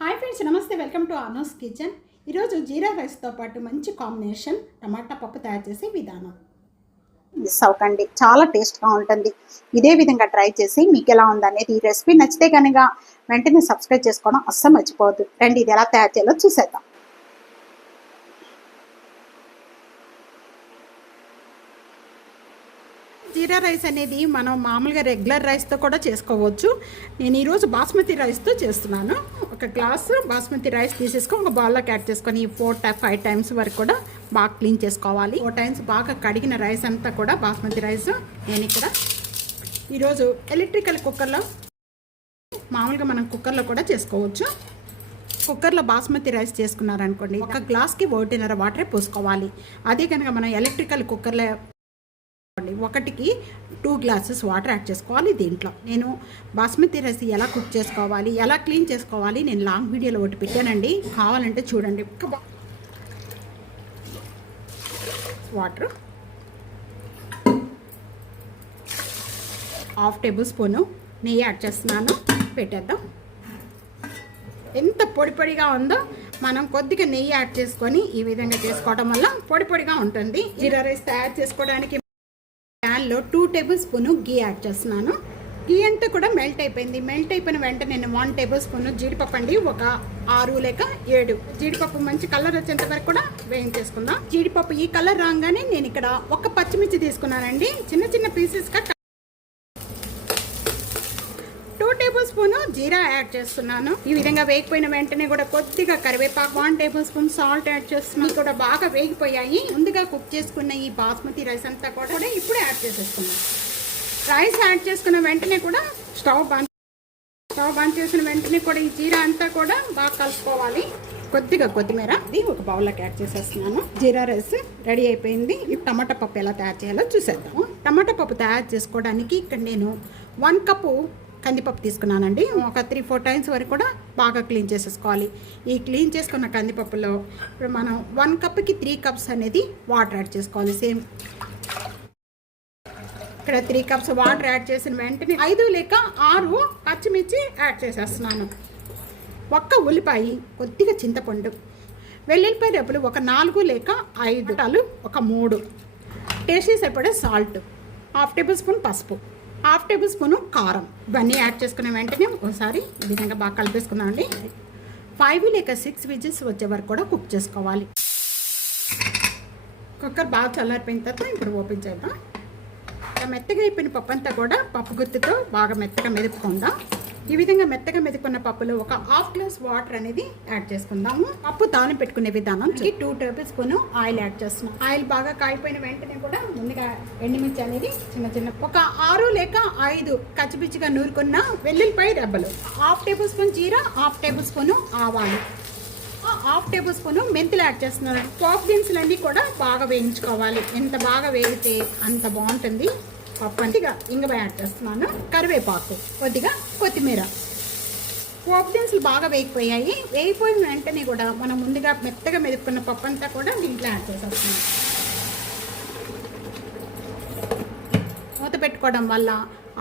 Hi friends, నమస్తే. Welcome to Anu's kitchen. ఈరోజు జీరా రైస్తో పాటు మంచి కాంబినేషన్ టమాటా పప్పు తయారు చేసే విధానం. మిస్ అవ్వకండి, చాలా టేస్ట్గా ఉంటుంది. ఇదే విధంగా ట్రై చేసి మీకు ఎలా ఉందనేది, ఈ రెసిపీ నచ్చితే కనుక వెంటనే సబ్స్క్రైబ్ చేసుకోవడం అస్సలు మర్చిపోవద్దు. రండి, ఇది ఎలా తయారు చేయాలో చూసేద్దాం. జీరా రైస్ అనేది మనం మామూలుగా రెగ్యులర్ రైస్తో కూడా చేసుకోవచ్చు. నేను ఈరోజు బాస్మతి రైస్తో చేస్తున్నాను. ఒక గ్లాస్ బాస్మతి రైస్ తీసేసుకొని ఒక బౌల్లోకి యాడ్ చేసుకొని 4-5 టైమ్స్ వరకు కూడా బాగా క్లీన్ చేసుకోవాలి. 4 టైమ్స్ బాగా కడిగిన రైస్ అంతా కూడా బాస్మతి రైస్ నేను ఇక్కడ ఈరోజు ఎలక్ట్రికల్ కుక్కర్లో, మామూలుగా మనం కుక్కర్లో కూడా చేసుకోవచ్చు. కుక్కర్లో బాస్మతి రైస్ చేసుకున్నారనుకోండి, ఒక గ్లాస్కి 1.5 వాటరే పోసుకోవాలి. అదే కనుక మనం ఎలక్ట్రికల్ కుక్కర్లో ఒకటికి 2 గ్లాసెస్ వాటర్ యాడ్ చేసుకోవాలి. దీంట్లో నేను బాస్మతి రైస్ ఎలా కుక్ చేసుకోవాలి, ఎలా క్లీన్ చేసుకోవాలి నేను లాంగ్ వీడియోలో ఒకటి పెట్టానండి, కావాలంటే చూడండి. వాటర్ 1/2 టేబుల్ స్పూను నెయ్యి యాడ్ చేస్తున్నాను. పెట్టేద్దాం. ఎంత పొడి పొడిగా ఉందో మనం కొద్దిగా నెయ్యి యాడ్ చేసుకొని ఈ విధంగా చేసుకోవడం వల్ల పొడి పొడిగా ఉంటుంది. జీరా రైస్ తయారు చేసుకోవడానికి ప్యాన్లో 2 టేబుల్ స్పూను గీ యాడ్ చేస్తున్నాను. గీ అంతా కూడా మెల్ట్ అయిపోయింది. మెల్ట్ అయిపోయిన వెంటనే నేను 1 టేబుల్ స్పూను జీడిపప్పు అండి, ఒక 6 లేక 7 జీడిపప్పు మంచి కలర్ వచ్చేంత వరకు కూడా వేయించేసుకుందాం. జీడిపప్పు ఈ కలర్ రాగానే నేను ఇక్కడ ఒక పచ్చిమిర్చి తీసుకున్నానండి, చిన్న చిన్న పీసెస్గా. 2 టేబుల్ స్పూను జీరా యాడ్ చేస్తున్నాను. ఈ విధంగా వేగిపోయిన వెంటనే కూడా కొద్దిగా కరివేపాకు, 1 టేబుల్ స్పూన్ సాల్ట్ యాడ్ చేస్తున్నాను. కూడా బాగా వేగిపోయాయి. ముందుగా కుక్ చేసుకున్న ఈ బాస్మతి రైస్ అంతా కూడా ఇప్పుడు యాడ్ చేసేసుకున్నాను. రైస్ యాడ్ చేసుకున్న వెంటనే కూడా స్టవ్ బంద్ చేసిన వెంటనే కూడా ఈ జీరా అంతా కూడా బాగా కలుపుకోవాలి. కొద్దిగా కొత్తిమీర ఇది ఒక బౌల్లోకి యాడ్ చేసేస్తున్నాను. జీరా రైస్ రెడీ అయిపోయింది. ఇప్పుడు టమాటా పప్పు ఎలా తయారు చేయాలో చూసేద్దాము. టమాటా పప్పు తయారు చేసుకోవడానికి ఇక్కడ నేను 1 కప్పు కందిపప్పు తీసుకున్నానండి. ఒక 3-4 టైమ్స్ వరకు కూడా బాగా క్లీన్ చేసేసుకోవాలి. ఈ క్లీన్ చేసుకున్న కందిపప్పులో ఇప్పుడు మనం 1 కప్కి 3 కప్స్ అనేది వాటర్ యాడ్ చేసుకోవాలి. సేమ్ ఇక్కడ 3 కప్స్ వాటర్ యాడ్ చేసిన వెంటనే 5 లేక 6 పచ్చిమిర్చి యాడ్ చేసేస్తున్నాను. 1 ఉల్లిపాయ, కొద్దిగా చింతపండు, వెల్లుల్లిపాయ రెబ్బలు ఒక 4 లేక 5, ఒక 3, టేస్ట్కి సరిపడే సాల్ట్, 1/2 టేబుల్ స్పూన్ పసుపు, 1/2 టేబుల్ స్పూను కారం. ఇవన్నీ యాడ్ చేసుకున్న వెంటనే ఒకసారి ఈ విధంగా బాగా కలిపేసుకుందామండి. 5 లేక 6 విజిల్స్ వచ్చే వరకు కూడా కుక్ చేసుకోవాలి. కుక్కర్ బాగా చల్లారిపోయిన తర్వాత ఇప్పుడు ఓపెన్ చేద్దాం. మెత్తగా అయిపోయిన పప్పు అంతా కూడా పప్పు గుత్తితో బాగా మెత్తగా మెదుపుకుందాం. ఈ విధంగా మెత్తగా మెదుకున్న పప్పులో ఒక 1/2 గ్లాస్ వాటర్ అనేది యాడ్ చేసుకుందాము. పప్పు తాలింపు పెట్టుకునే విధానం 2 టేబుల్ స్పూన్ ఆయిల్ యాడ్ చేస్తున్నాం. ఆయిల్ బాగా కాయిపోయిన వెంటనే కూడా ముందుగా ఎండుమిర్చి అనేది చిన్న చిన్న ఒక 6 లేక 5 కచ్చిపిచ్చిగా నూరుకున్న వెల్లుల్లిపాయ రెబ్బలు, 1/2 టేబుల్ స్పూన్ జీరా, 1/2 టేబుల్ స్పూన్ ఆవాలు, 1/2 టేబుల్ స్పూన్ మెంతులు యాడ్ చేస్తున్నాను. పోపు దినుసులు అన్నీ కూడా బాగా వేయించుకోవాలి. ఎంత బాగా వేగితే అంత బాగుంటుంది పప్పు. అంతగా ఇంగువ యాడ్ చేస్తున్నాను. కరివేపాకు, కొద్దిగా కొత్తిమీర. పోపు దినుసులు బాగా వేగిపోయాయి. వేగిపోయిన వెంటనే కూడా మనం ముందుగా మెత్తగా మెదుపుకున్న పప్పు అంతా కూడా దీంట్లో యాడ్ చేసేస్తున్నాం. మూత పెట్టుకోవడం వల్ల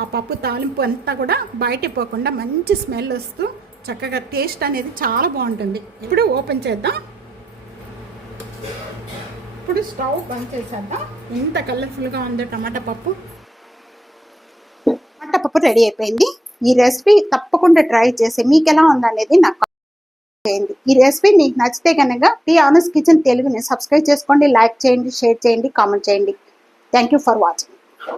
ఆ పప్పు తాలింపు అంతా కూడా బయట పోకుండా మంచి స్మెల్ వస్తూ చక్కగా టేస్ట్ అనేది చాలా బాగుంటుంది. ఇప్పుడు ఓపెన్ చేద్దాం. ఇప్పుడు స్టవ్ బంద్ చేసేద్దాం. ఎంత కలర్ఫుల్గా ఉందో టమాటా పప్పు. టమాటా పప్పు రెడీ అయిపోయింది. ఈ రెసిపీ తప్పకుండా ట్రై చేసి మీకు ఎలా ఉందనేది నాకు చేయండి. ఈ రెసిపీ మీకు నచ్చితే కనుక ది అనూస్ కిచెన్ తెలుగుని సబ్స్క్రైబ్ చేసుకోండి, లైక్ చేయండి, షేర్ చేయండి, కామెంట్ చేయండి. Thank you for watching.